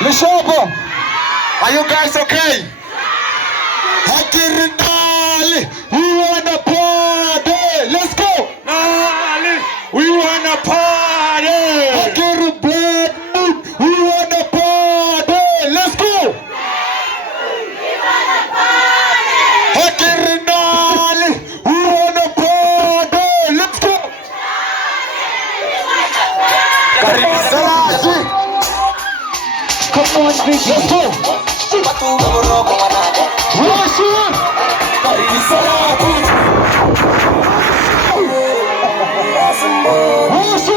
Les chapeaux. Are you guys okay? Hakirinali, we wanna party. Let's go. Nali, we wanna party. Hakiri blood, we wanna party. Let's go. We wanna party. Hakirinali, we wanna party. Let's go. Come on, big. Let's go. Rush